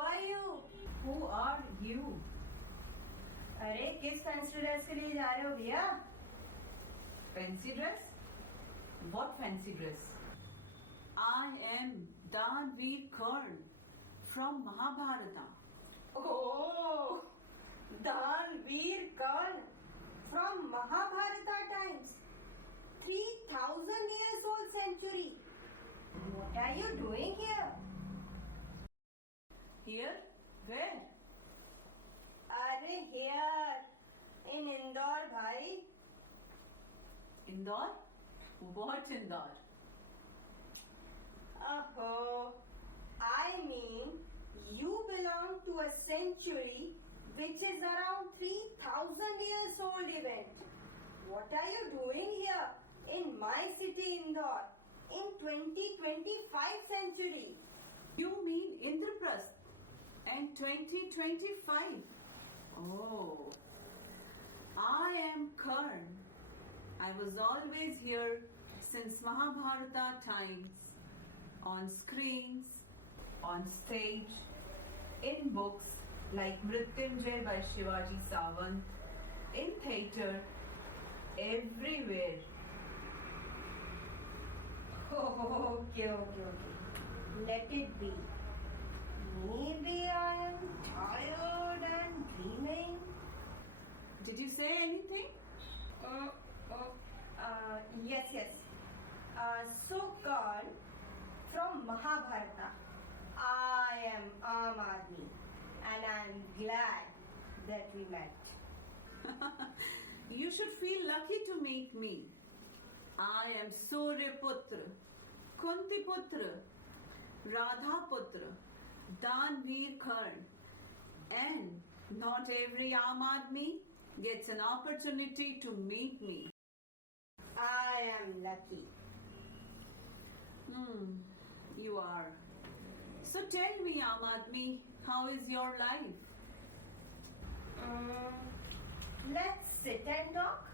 are you? Who are you? अरे किस fancy dress के लिए जा रहे हो भैया? Fancy dress? What fancy dress? I am Danveer Karn from Mahabharata. Oh, Danveer Karna from Mahabharata times. 3000 years old century. What are you doing here? Here? Where? अरे here in Indore भाई. Indore? What Indore? Oh, I mean you belong to a century which is around 3000 years old event. What are you doing here in my city Indore in 2025 century? You mean Indraprasth and 2025? Oh, I am Karn. I was always here since Mahabharata times, on screens, on stage, in books like Mrityunjay by Shivaji Savant, in theatre, everywhere. Oh, okay. Let it be. Maybe I am tired and dreaming. Did you say anything? Yes. So Karn from Mahabharata. I am Aam Aadmi and I am glad that we met. You should feel lucky to meet me. I am Suryaputra, Kuntiputra, Radhaputra, Danveer Karn, and not every Aam Aadmi gets an opportunity to meet me. I am lucky. You are. So tell me, Aam Aadmi, how is your life? Let's sit and talk.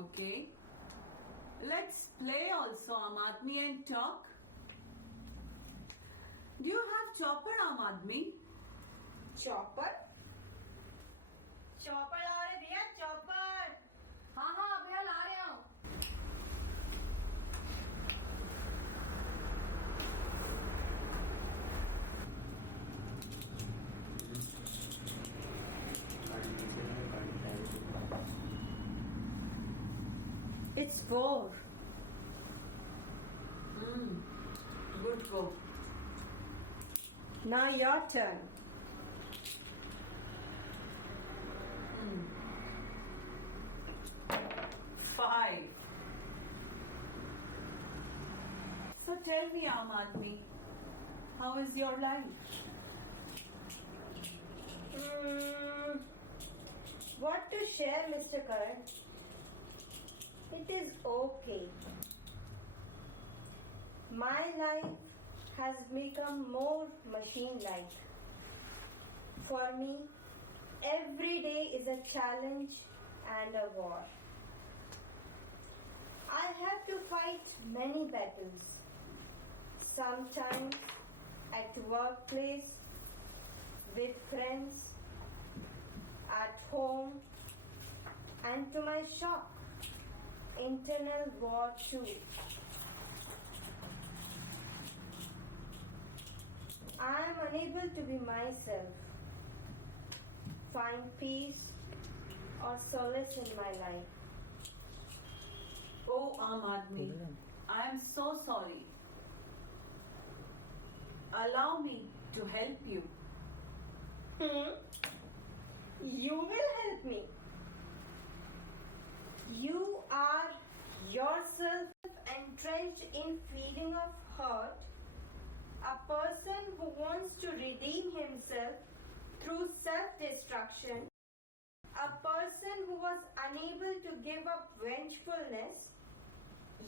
Okay. Let's play also, Aam Aadmi, and talk. Do you have chopper, Aam Aadmi? Chopper? Chopper ला रहे भैया chopper. हाँ भैया ला रहे हैं. It's 4. Good go. Now your turn. Five. So tell me, Aam Aadmi, how is your life? What to share, Mr. Karan? It is okay. My life has become more machine-like. For me, every day is a challenge and a war. I have to fight many battles. Sometimes at workplace, with friends, at home, and to my shock, internal war too. I am unable to be myself, find peace or solace in my life. Oh, Aam Aadmi, I am so sorry. Allow me to help you. You will help me. You are yourself entrenched in feeling of hurt, a person who wants to redeem himself through self-destruction, a person who was unable to give up vengefulness.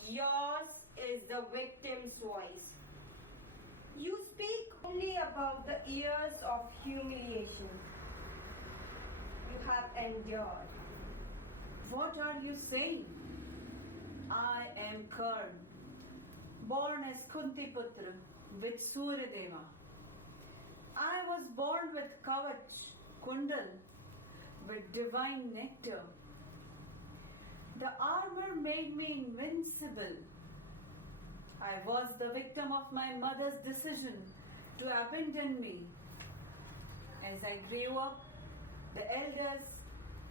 Yours is the victim's voice. You speak only about the years of humiliation you have endured. What are you saying? I am Karn, born as Kuntiputra with Suryadeva. I was born with kavach, kundal, with divine nectar. The armor made me invincible. I was the victim of my mother's decision to abandon me. As I grew up, the elders,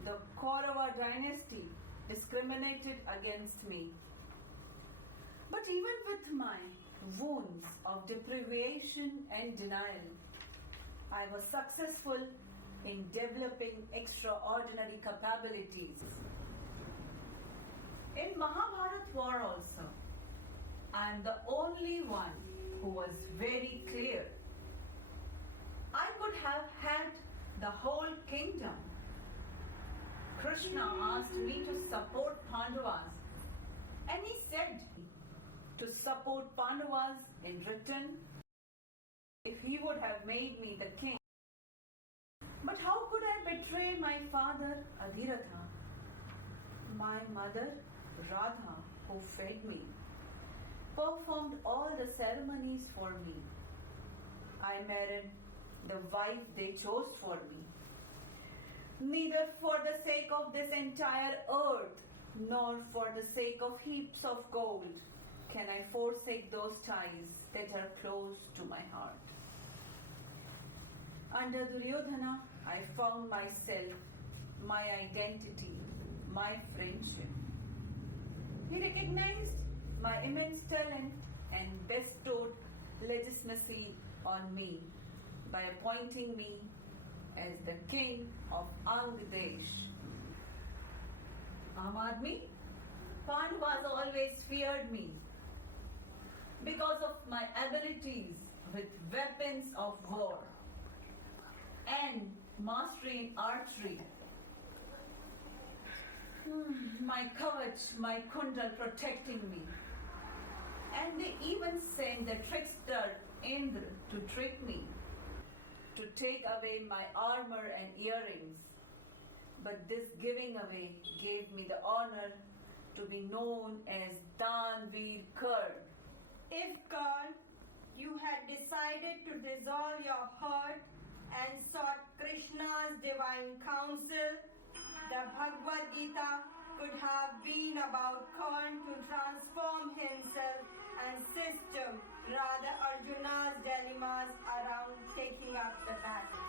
the Kaurava dynasty, discriminated against me. But even with my wounds of deprivation and denial, I was successful in developing extraordinary capabilities. In Mahabharat war also, I am the only one who was very clear. I could have had the whole kingdom. Krishna asked me to support Pandavas, and he said to support Pandavas in return if he would have made me the king. But how could I betray my father Adhiratha, my mother Radha, who fed me, performed all the ceremonies for me? I married the wife they chose for me. Neither for the sake of this entire earth, nor for the sake of heaps of gold, can I forsake those ties that are close to my heart. Under Duryodhana, I found myself, my identity, my friendship. He recognized my immense talent and bestowed legitimacy on me by appointing me as the king of Angdesh. Aam Pandavas always feared me because of my abilities with weapons of war and mastery in archery. My kavach, my kundal protecting me. And they even sent the trickster Indra to trick me, to take away my armor and earrings. But this giving away gave me the honor to be known as Danveer Karn. If, Karn, you had decided to dissolve your herd and sought Krishna's divine counsel, the Bhagavad Gita could have been about Karn to transform himself and system, rather Arjuna's dilemmas around taking up the battle.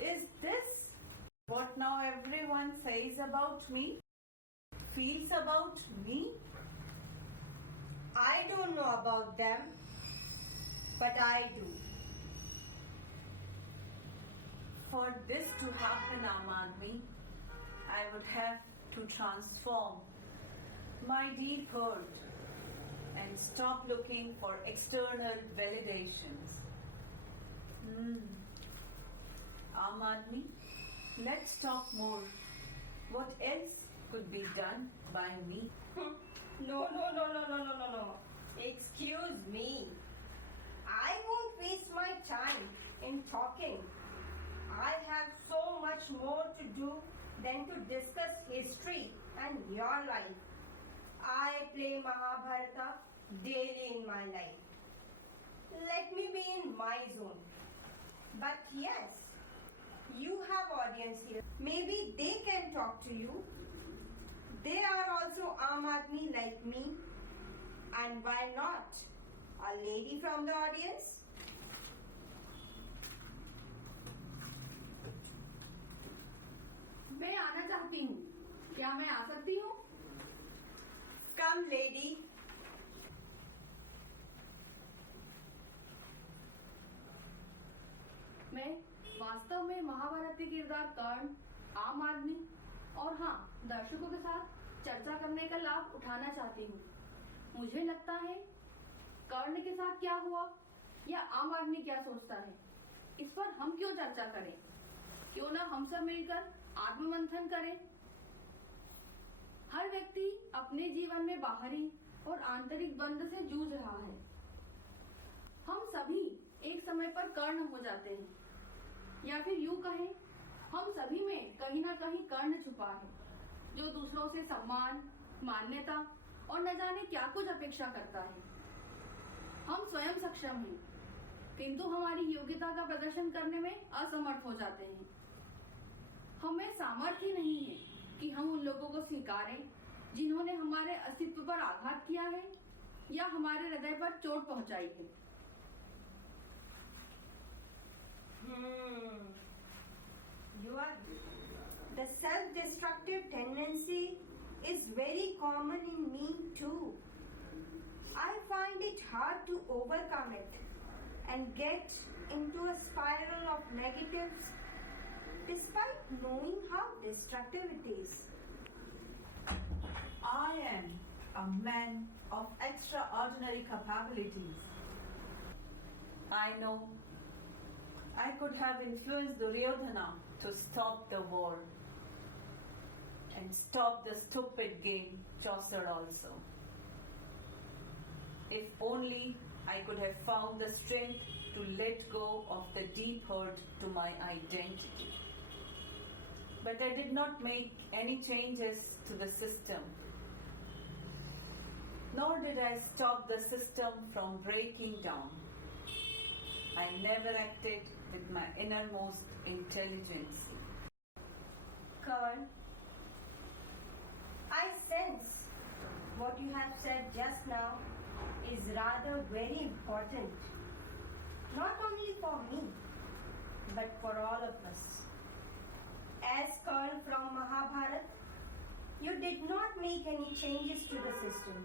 Is this what now everyone says about me? Feels about me? I don't know about them, but I do. For this to happen, Aam I would have to transform my deep hurt and stop looking for external validations. Aam let's talk more. What else could be done by me? No. Excuse me. I won't waste my time in talking. I have so much more to do than to discuss history and your life. I play Mahabharata daily in my life. Let me be in my zone. But yes, you have audience here. Maybe they can talk to you. They are also Aam Aadmi like me. And why not? A lady from the audience? मैं आना चाहती हूँ। क्या मैं आ सकती हूँ? Come, lady. मैं वास्तव में महाभारत के किरदार कर्ण, आम आदमी और हाँ दर्शकों के साथ चर्चा करने का लाभ उठाना चाहती हूँ। मुझे लगता है कर्ण के साथ क्या हुआ या आम आदमी क्या सोचता है, इस पर हम क्यों चर्चा करें? क्यों ना हम सब मिलकर आत्ममंथन करें। हर व्यक्ति अपने जीवन में बाहरी और आंतरिक द्वंद से जूझ रहा है। हम सभी एक समय पर कर्ण हो जाते हैं, या फिर यूं कहें, हम सभी में कहीं ना कहीं कर्ण छुपा है, जो दूसरों से सम्मान, मान्यता और न जाने क्या कुछ अपेक्षा करता है। हम स्वयं सक्षम हैं, किंतु हमारी योग्यता का प्रदर्शन करने में असमर्थ हो जाते हैं। हमें सामर्थ्य ही नहीं है कि हम उन लोगों को स्वीकारें जिन्होंने हमारे अस्तित्व पर आघात किया है या हमारे हृदय पर चोट पहुंचाई है। The self-destructive tendency is very common in me too. I find it hard to overcome it and get into a spiral of negatives despite knowing how destructive it is. I am a man of extraordinary capabilities. I know I could have influenced Duryodhana to stop the war and stop the stupid game Chaucer also. If only I could have found the strength to let go of the deep hurt to my identity. But I did not make any changes to the system, nor did I stop the system from breaking down. I never acted with my innermost intelligence. Karan, I sense what you have said just now is rather very important, not only for me, but for all of us. As Karna from Mahabharata, you did not make any changes to the system,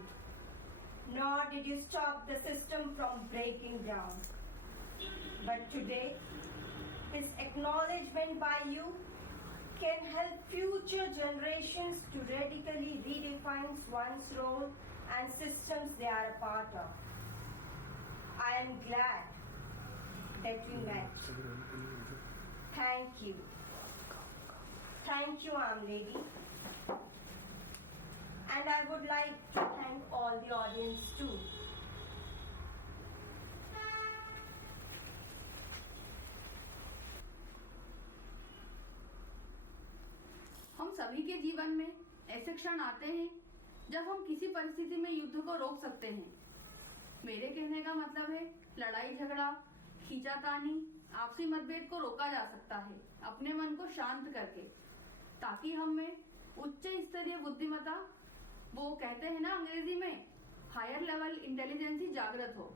nor did you stop the system from breaking down. But today, this acknowledgement by you can help future generations to radically redefine one's role and systems they are a part of. I am glad that we met. Thank you. Thank you, lady. And I would like to thank all the audience too. हम सभी के जीवन में ऐसे क्षण आते हैं जब हम किसी परिस्थिति में युद्ध को रोक सकते हैं। मेरे कहने का मतलब है, लड़ाई झगड़ा, खींचातानी, आपसी मतभेद को रोका जा सकता है अपने मन को शांत करके, ताकि हम में उच्च स्तरीय बुद्धिमत्ता, वो कहते हैं ना अंग्रेजी में हायर लेवल इंटेलिजेंसी, जागृत हो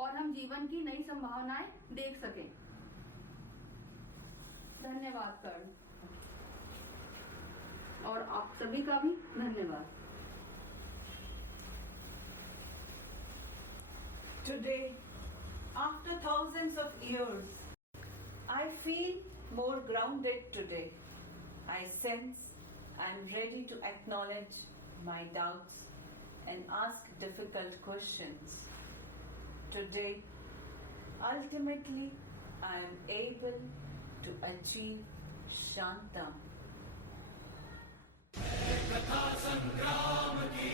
और हम जीवन की नई संभावनाएं देख सकें। धन्यवाद कर्ण, और आप सभी का भी धन्यवाद। Today, after thousands of years, I feel more grounded today. I sense I'm ready to acknowledge my doubts and ask difficult questions. Today, ultimately, I am able to achieve Shantam. कथा संग्राम की